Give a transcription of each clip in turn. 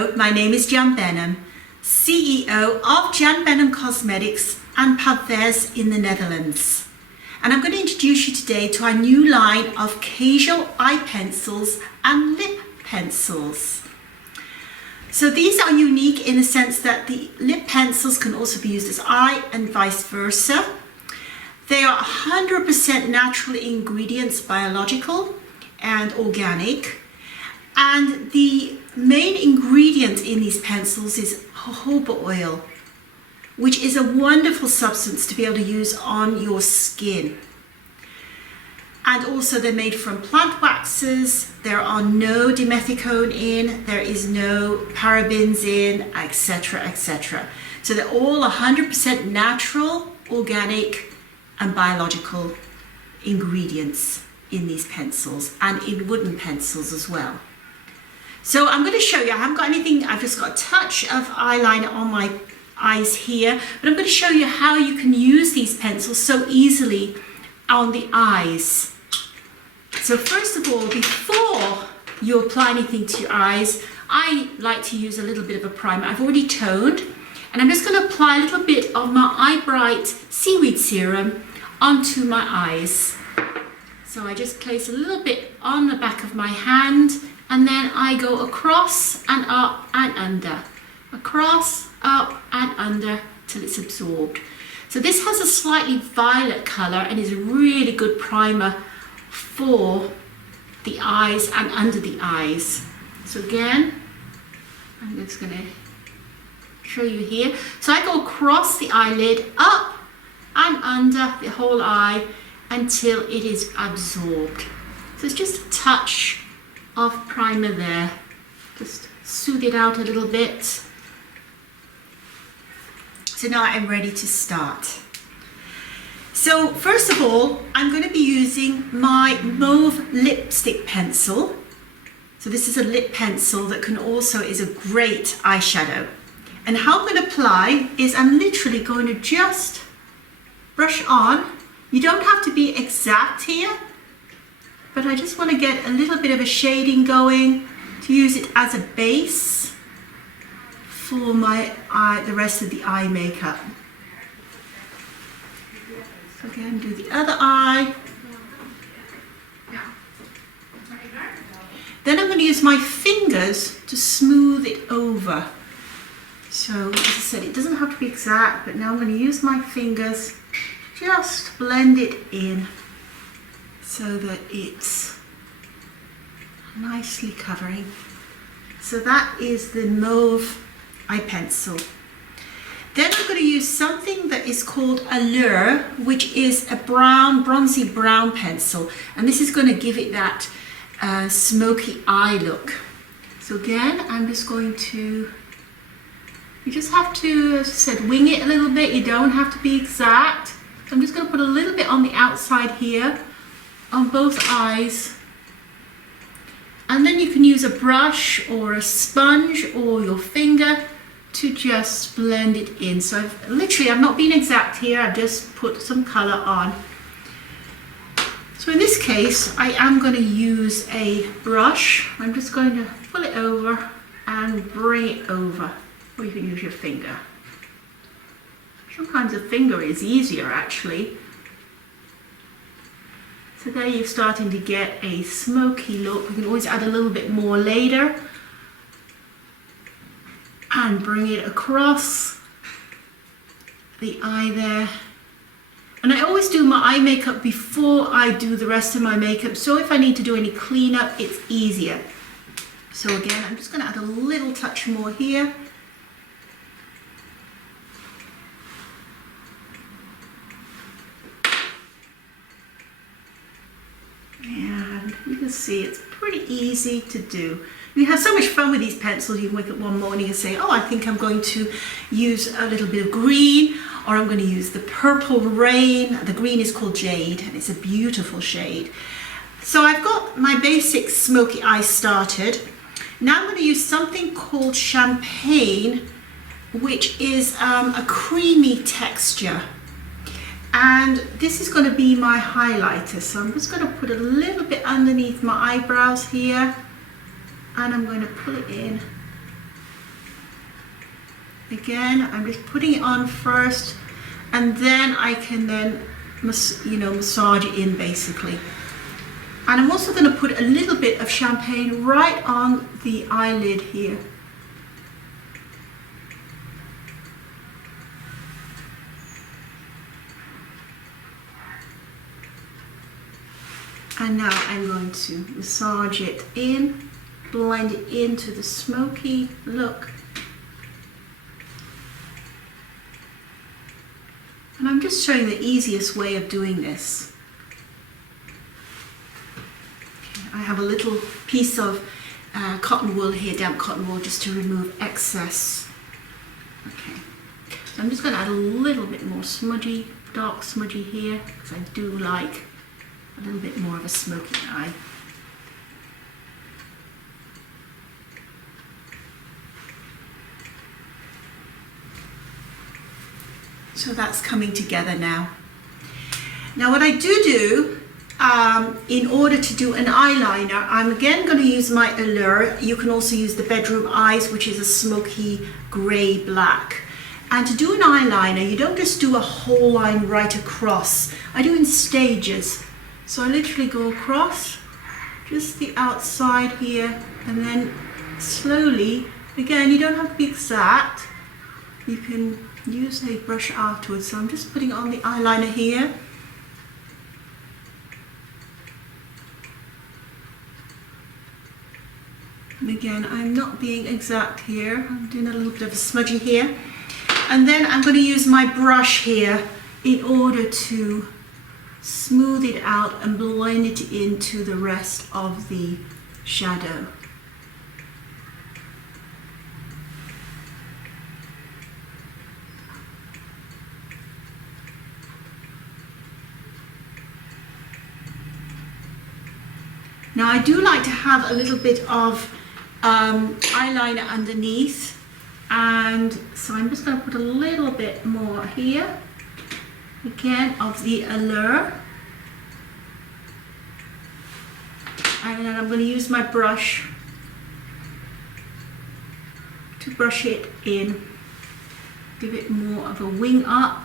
Hello, my name is Jan Benham, CEO of Jan Benham Cosmetics and Mauve in the Netherlands. And I'm going to introduce you today to our new line of Kajal eye pencils and lip pencils. So these are unique in the sense that the lip pencils can also be used as eye and vice versa. They are 100% natural ingredients, biological and organic. And the main ingredient in these pencils is jojoba oil, which is a wonderful substance to be able to use on your skin. And also they're made from plant waxes, there are no dimethicone in, there is no parabens in, etc, etc. So they're all 100% natural, organic and biological ingredients in these pencils and in wooden pencils as well. So I'm going to show you, I haven't got anything, I've just got a touch of eyeliner on my eyes here, but I'm going to show you how you can use these pencils so easily on the eyes. So first of all, before you apply anything to your eyes, I like to use a little bit of a primer. I've already toned, and I'm just going to apply a little bit of my Eye Bright seaweed serum onto my eyes. So I just place a little bit on the back of my hand, and then I go across and up and under, across, up and under till it's absorbed. So this has a slightly violet color and is a really good primer for the eyes and under the eyes. So again, I'm just going to show you here. So I go across the eyelid, up and under the whole eye until it is absorbed. So it's just a touch of primer there, just soothe it out a little bit. So now I'm ready to start. So first of all, I'm going to be using my Mauve lipstick pencil. So this is a lip pencil that can also is a great eyeshadow. And how I'm going to apply is I'm literally going to just brush on. You don't have to be exact here, but I just want to get a little bit of a shading going to use it as a base for my eye, the rest of the eye makeup. So again, do the other eye. Then I'm going to use my fingers to smooth it over. So as I said, it doesn't have to be exact, but now I'm going to use my fingers, just blend it in so that it's nicely covering. So that is the Mauve eye pencil. Then I'm going to use something that is called Allure, which is a brown, bronzy brown pencil. And this is going to give it that smoky eye look. So again, I'm just going to, you just have to, as I said, wing it a little bit. You don't have to be exact. So I'm just going to put a little bit on the outside here, on both eyes. And then you can use a brush or a sponge or your finger to just blend it in. So I'm not being exact here, I've just put some color on. So in this case, I am going to use a brush. I'm just going to pull it over and bring it over, or you can use your finger. Sometimes a finger is easier actually. So there you're starting to get a smoky look. We can always add a little bit more later. And bring it across the eye there. And I always do my eye makeup before I do the rest of my makeup, so if I need to do any cleanup, it's easier. So again, I'm just going to add a little touch more here. And you can see it's pretty easy to do. You have so much fun with these pencils. You can wake up one morning and say, oh, I think I'm going to use a little bit of green, or I'm going to use the Purple Rain. The green is called Jade, and it's a beautiful shade. So I've got my basic smoky eye started. Now I'm going to use something called Champagne, which is a creamy texture. And this is going to be my highlighter. So I'm just going to put a little bit underneath my eyebrows here. And I'm going to pull it in Again, I'm just putting it on first, and then I can then massage it in basically. And I'm also going to put a little bit of champagne right on the eyelid here. And now I'm going to massage it in, blend it into the smoky look. And I'm just showing the easiest way of doing this. Okay, I have a little piece of cotton wool here, damp cotton wool, just to remove excess. Okay, so I'm just going to add a little bit more smudgy, dark smudgy here, because I do like a little bit more of a smoky eye. So that's coming together now. Now what I do in order to do an eyeliner, I'm again going to use my Allure. You can also use the Bedroom Eyes, which is a smoky grey black. And to do an eyeliner, you don't just do a whole line right across. I do in stages. So I literally go across just the outside here, and then slowly, again, you don't have to be exact. You can use a brush afterwards. So I'm just putting on the eyeliner here. And again, I'm not being exact here. I'm doing a little bit of a smudgy here. And then I'm going to use my brush here in order to smooth it out and blend it into the rest of the shadow. Now I do like to have a little bit of eyeliner underneath, and so I'm just going to put a little bit more here, again of the Allure, and then I'm going to use my brush to brush it in, give it more of a wing up.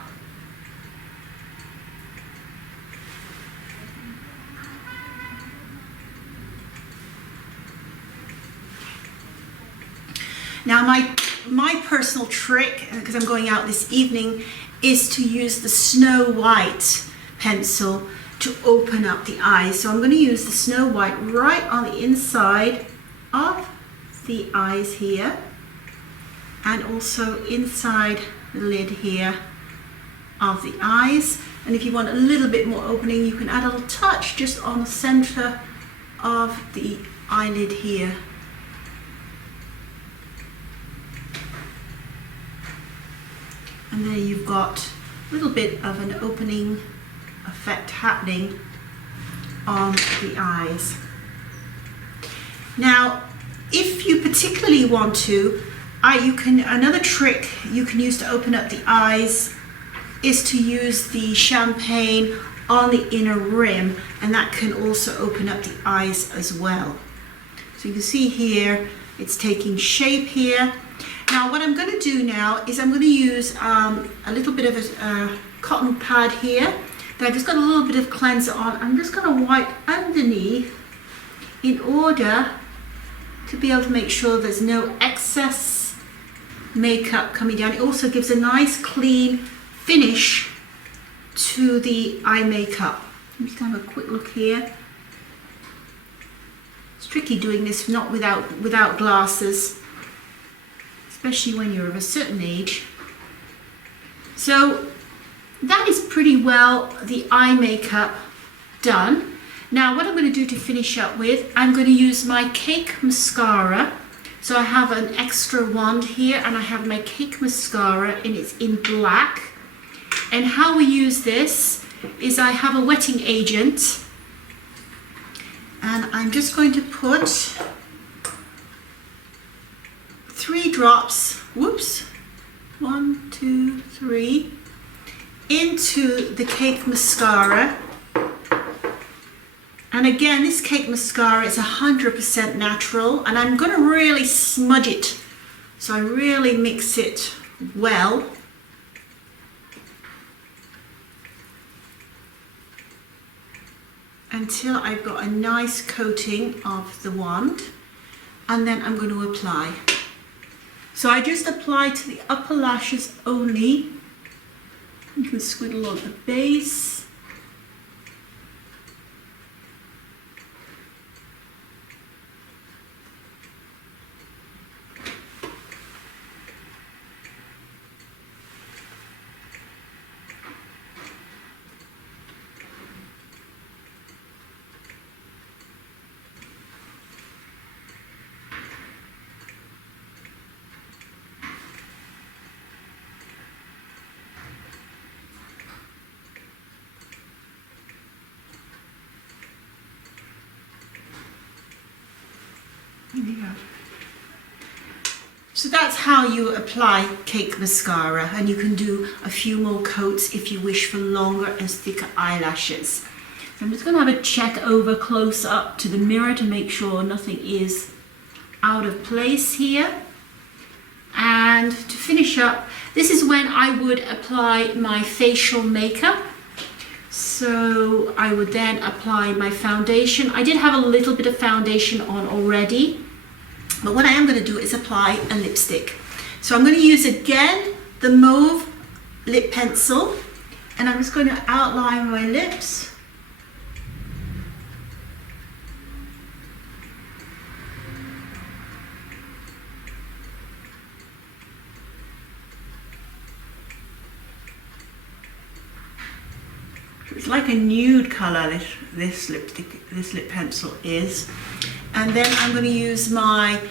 Now my personal trick, because I'm going out this evening, is to use the Snow White pencil to open up the eyes. So I'm going to use the Snow White right on the inside of the eyes here, and also inside the lid here of the eyes. And if you want a little bit more opening, you can add a little touch just on the center of the eyelid here. And there you've got a little bit of an opening effect happening on the eyes. Now, if you particularly want to, another trick you can use to open up the eyes is to use the champagne on the inner rim, and that can also open up the eyes as well. So you can see here, it's taking shape here. Now what I'm going to do now is I'm going to use a little bit of a cotton pad here that I've just got a little bit of cleanser on. I'm just going to wipe underneath in order to be able to make sure there's no excess makeup coming down. It also gives a nice clean finish to the eye makeup. Let me just have a quick look here. It's tricky doing this not without glasses, especially when you're of a certain age. So that is pretty well the eye makeup done. Now what I'm going to do to finish up with, I'm going to use my Cake Mascara. So I have an extra wand here, and I have my Cake Mascara, and it's in black. And how we use this is I have a wetting agent, and I'm just going to put 3 drops, 1, 2, 3, into the Cake Mascara. And again, this Cake Mascara is 100% natural, and I'm going to really smudge it. So I really mix it well until I've got a nice coating of the wand, and then I'm going to apply. So I just apply to the upper lashes only. You can squiddle on the base. So that's how you apply Cake Mascara, and you can do a few more coats if you wish for longer and thicker eyelashes. So I'm just going to have a check over close up to the mirror to make sure nothing is out of place here. And to finish up, this is when I would apply my facial makeup. So I would then apply my foundation. I did have a little bit of foundation on already, but what I am going to do is apply a lipstick. So I'm going to use again the Mauve lip pencil, and I'm just going to outline my lips. It's like a nude color, this lip pencil is. And then I'm going to use my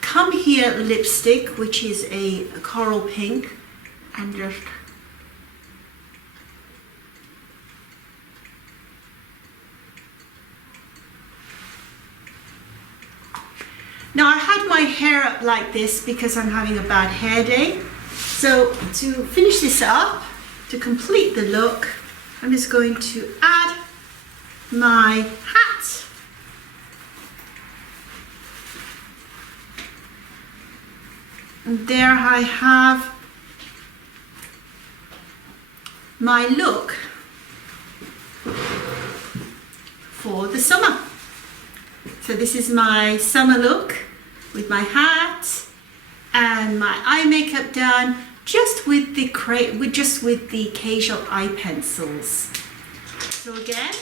Come Here lipstick, which is a coral pink, and just now I had my hair up like this because I'm having a bad hair day. So to finish this up, to complete the look, I'm just going to add my hat. And there I have my look for the summer. So this is my summer look with my hat and my eye makeup done, just with the Kajal eye pencils. So again,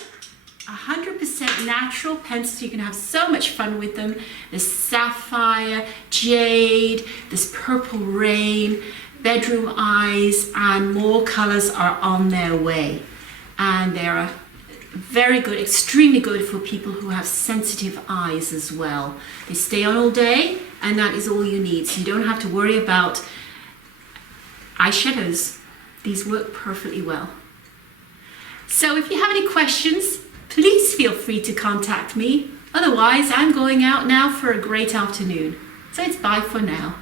100% natural pencils. You can have so much fun with them. There's sapphire, jade, this purple rain, bedroom eyes, and more colors are on their way. And they're very good, extremely good for people who have sensitive eyes as well. They stay on all day, and that is all you need. So you don't have to worry about eyeshadows. These work perfectly well. So if you have any questions, please feel free to contact me. Otherwise, I'm going out now for a great afternoon. So it's bye for now.